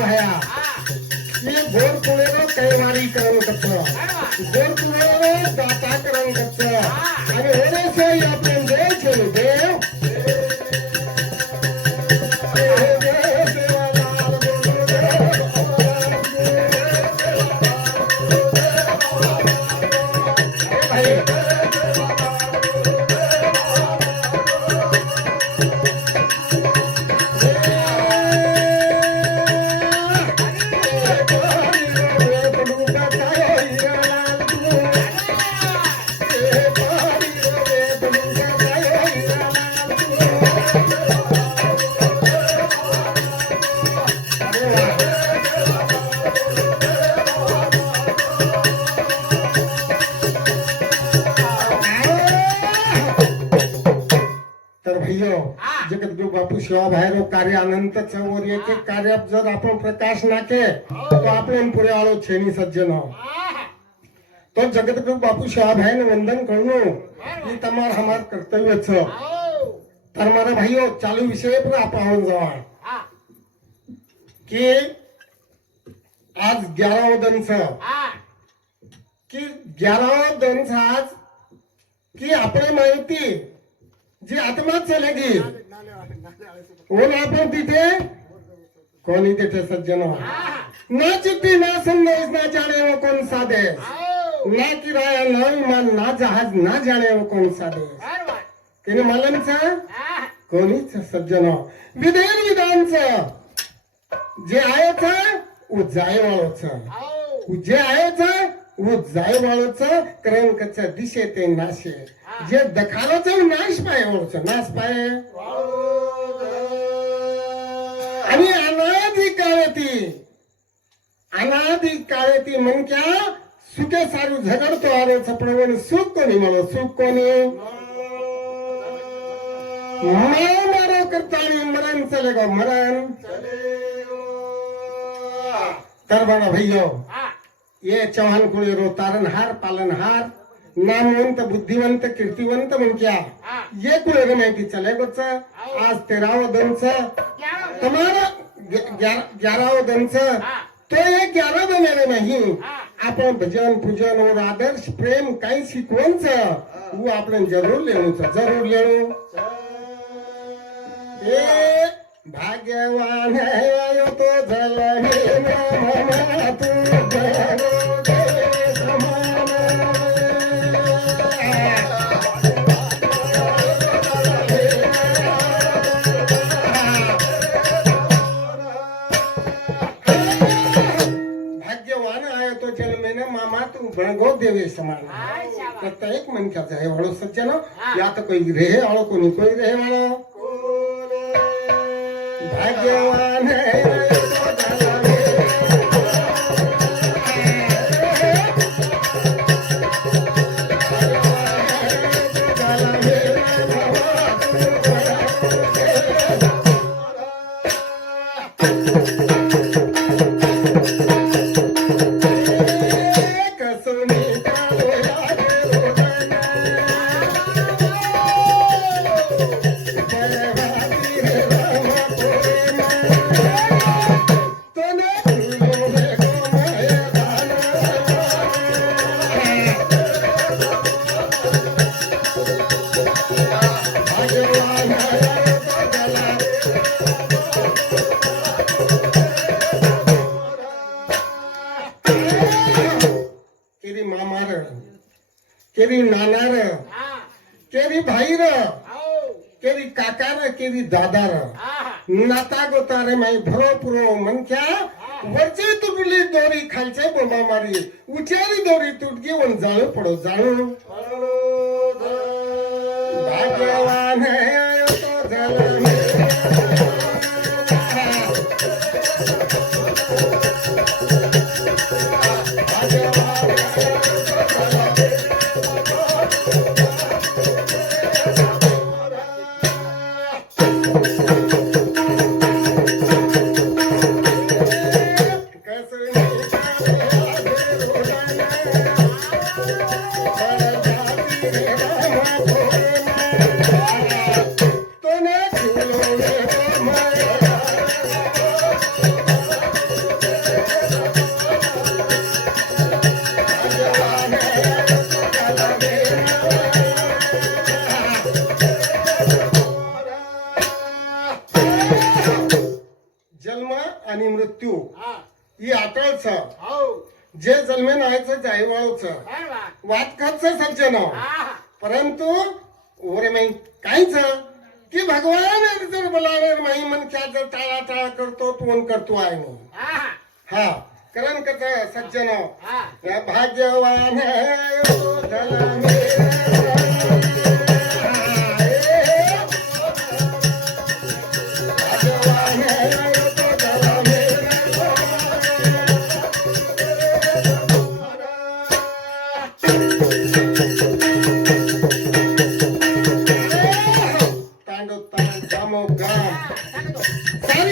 ಭಯ ಈ ಬೋರ್ ಕುಳಿಯೋ ಕೈ ಮಾಡಿ ಕರವಕತ್ತ ಬೋರ್ ಕುಳಿಯೋ ತಾಕರವಕತ್ತ ಅದು ಹೇಳೇ ಸರಿ ಅಪ್ಪ जगद्गुरु बाहेर कार्य अनंत चौर येते कार्य जर आपण प्रकाश नाके तो आपण पुढे आलो छेनी सज्जन तो जगद्गुरु बापू शिवा भाई वंदन करणो ही तमार हमार कर्तव्य छ तर मारा भाईओ चालू विषय पण आपण जवा हा की आज ग्यारह दिन छ हा की ग्यारह दिन छ आज की आपली माहिती जी आत्मा चलेगी कोण आपण तिथे? कोणी तिथे सज्जन हो. ना चिठ्ठी ना संदेश ना जाने वो कौन सा देश ना किराया ना विमान ना जहाज ना जाने वो कौन सा देश बरोबर तिने मलमचा हा. कोणीच सज्जन हो. विधेयन विधानचं. जे आहे छ वो जाय वाळोचं हो. जे छ वो जाय वाळोचं क्रंकचं दिशे ते नाशे. जे दखालोच नाश पाय ओळचं नाश पाय. आणि अनादी काळे ती अनादी ती म्हणक्या सुके सारू झगडतो आरो छपडवून सुख कोणी म्हणो? सुख कोणी? मारो मारो करता आणि मरण चले गो मरण. तर भैया ये चव्हाण कुळेरो तारणहार पालनहार नामवंत बुद्धिवंत कीर्तिवंत म्हणक्या. ये कुळेग माहिती चले गोच आज तेराव दंच. तमार ग्याराव दंच. तो ये ग्यारा बनावे नाही. आपण भजन पूजन और आदर्श प्रेम काही शिकवंच वो आपण जरूर लेणूच जरूर लेणू. ए भाग्यवान है तो जल तू तू भणगो देवे समान हाय शाबास. प्रत्येक मनक्याचा हे वाळो सज्जन यात कोई रेहे वाळो कोणी कोई रेहे वाळो. भाग्यवान है केरी मामार केरी नानार हा केरी भाईर हो केरी काकार केरी दादार। हा नाता गोतारे माई भरो पुरो मनख्या वरची तुटली दोरी खालचे बोंबा मारी उचारी दोरी तुटकी वन जाळू पडो जाळू। भाग्यवान है मृत्यू. हा. आटळच हो. जे जन्मे नायचं जायवाळच अरे वा वाटखाचं सज्जन. परंतु ओरे माई काहीच? की भगवान जर बोलावे माई मन क्या जर टाळा टाळा करतो फोन करतो आहे मी हा हा. कारण कस सज्जन. भाग्यवान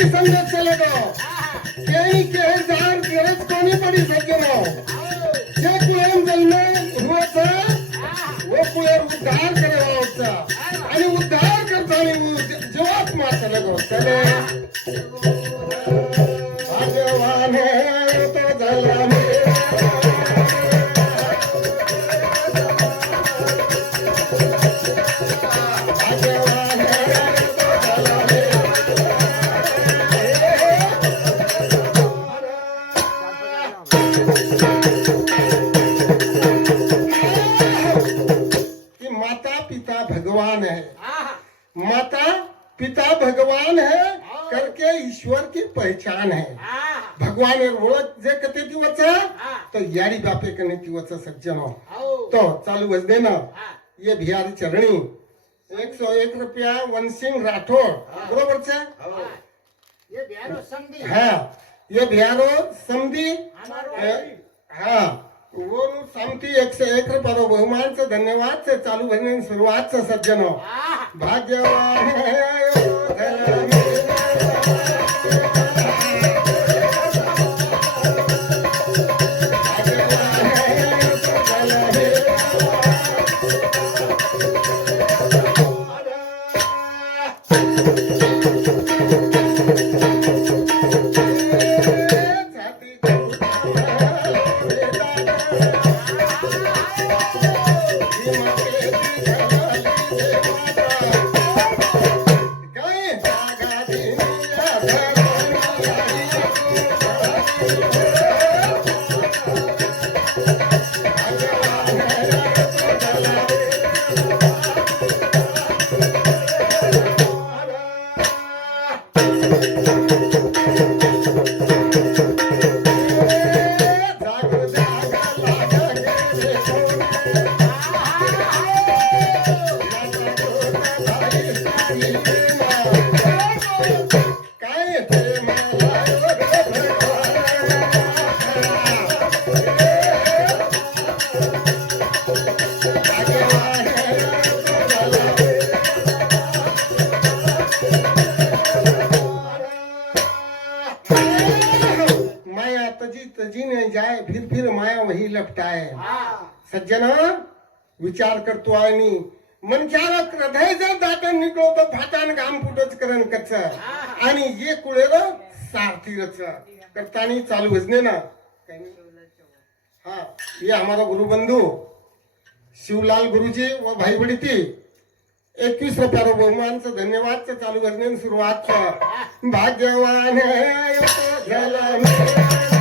सारी संगत चले गो केही के जान गरज कोणी पडी सज्जनो. जे कुळेम जन्मे हुवाचा वो कुळे उद्धार करे वावचा आणि उद्धार करताना जेव्हाच मा चले गो चले. पहचान है. भगवान है ओळख जे कते दिवस हा. तो यारी बापे कने दिवस सज्जन हो. हो. तो चालू बस देना ये बिहारी चरणी. एक सौ एक रुपया वन सिंह राठौर बरोबर छे हा. ये बिहारो संगी हा. ये बिहारो समधी हमारो हा. वो समती एक से एक रुपया बहुमान से धन्यवाद से चालू भजन शुरुआत से सज्जन भाग्यवान है वही लपटाय हा. सज्जन विचार करतो आहे मी हृदय जर दाटन निघलो तर फाटान काम कुठंच करण कच आणि ये कुळेर सारथीरच करतानी चालू भजने ना. हा. ये हमारा गुरुबंधू. शिवलाल गुरुजी व भाई बडीती एकवीस रुपया बहुमानचं धन्यवादचं चालू भजने सुरुवात. भाग्यवान है झाला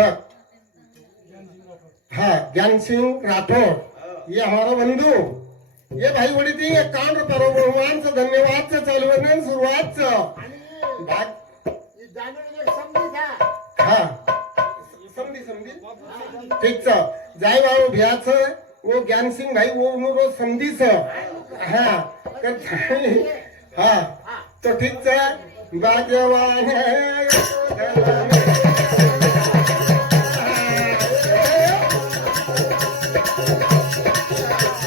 वादक हाँ ज्ञान सिंह राठौर ये हमारा बंधु। ये भाई बड़ी थी एकावन्न रुपये बहुमान से धन्यवाद से चालू भजने सुरुवात से। ही। समझी समझी। ठीक छ। जाय बाबू भ्याच वो ज्ञान सिंह भाई वो उन्होंने समझी छ। हाँ कर हाँ तो ठीक छ। भाग्यवान है।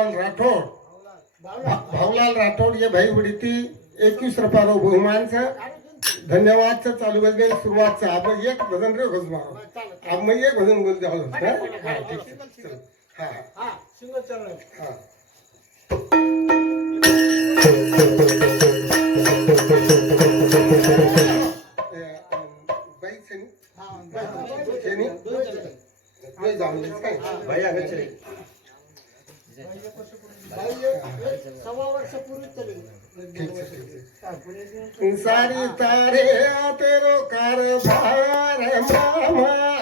बाबूलाल राठौड़ भा- भावलाल राठौड़ ये भाई बड़ी थी एकवीस रुपया रो बहुमान से धन्यवाद से चालू भजने की शुरुआत से अब एक भजन रे भज मारो अब मैं एक भजन बोल जाओ हाँ हाँ, ठीक है चलो हाँ हाँ हा हाँ नाही काय सव्वा वर्ष सारी तारे तेरो कारभार मामा।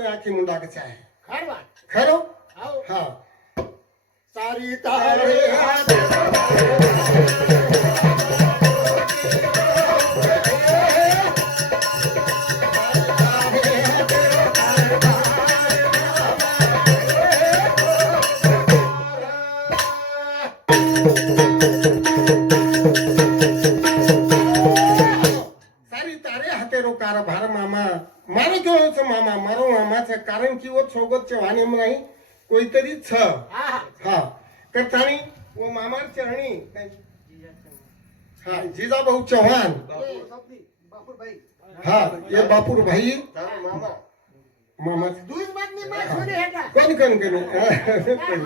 वो ना आपल्या आखी मुंडाकच आहे. खरवा खरो कारण की वो सोबत चव्हाणे नाही कोणतरी छ. हा कथाणी व मामा चरणी हा जिजाभाऊ चव्हाण. हा बापूर भाई. मामा. कोण कोण कोणी?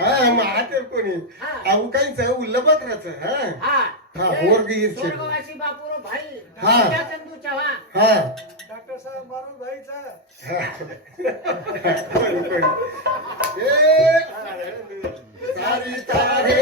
हा मग हातेर कोणी? अहो काहीच उल्लभत राहत हा. हा. वर्ग हा. हा. डॉक्टर साहेब मारून भाईचा ए सारी तारे.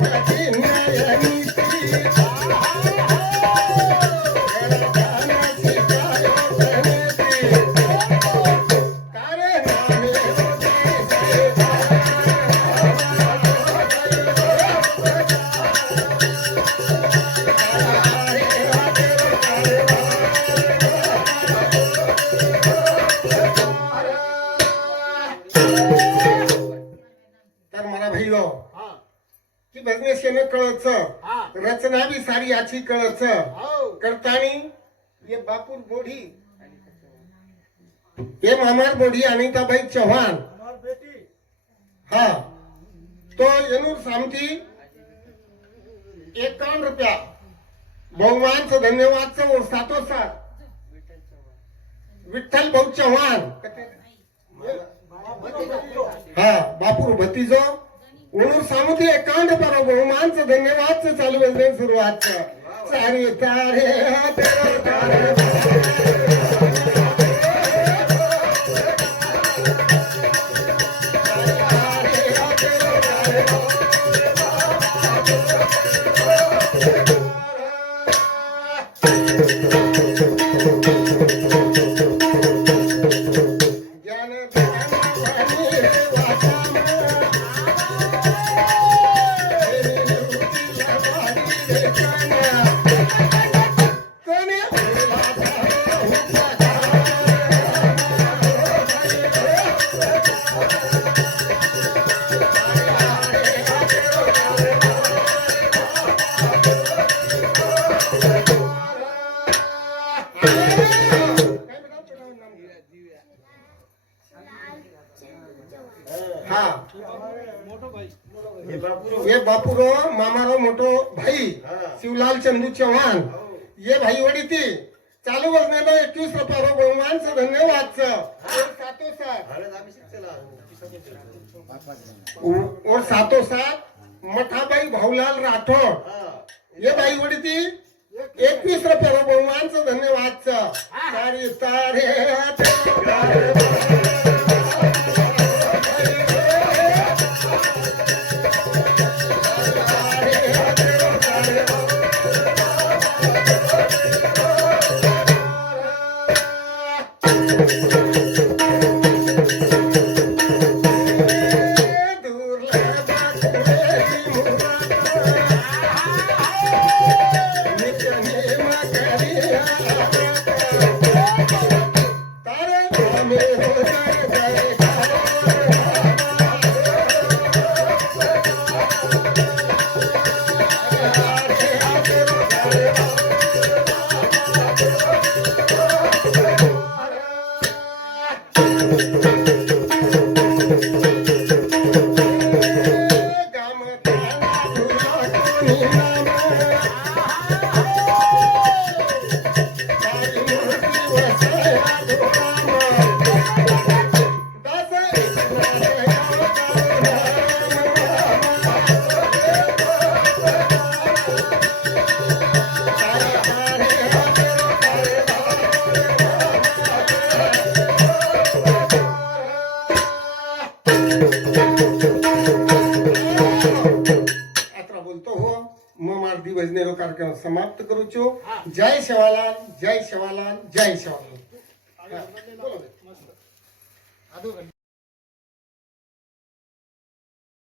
Thank you. याची कळच हो करतानी ये बापूर बोढी ये मामार बोढी अनिताबाई चव्हाण અમાર બેટી हा तो येनूर सामती एकावन्न रुपया बहुमानचं धन्यवादचं वर सातो सात विठ्ठल भाऊ चव्हाण हा बापूर भतीजो म्हणून सामुती एकावन्न पर बहुमानच धन्यवाद चालू आहे सुरुवात सारी तारे ये बापूरो मामारो मोठो भाई शिवलाल चंदू चव्हाण. ये भाई वडी ती. चालू वजनेला एकवीस रुपयारो बहुमानचं धन्यवादचं. और सातो सात मठाबाई भाऊलाल राठोड. ये बाई वडी ती. एकवीस रुपयाला बहुमानचं धन्यवादचं. सारी तारे समाप्त करूचो जय शेवालाल जय शेवालाल जय शेवालाल.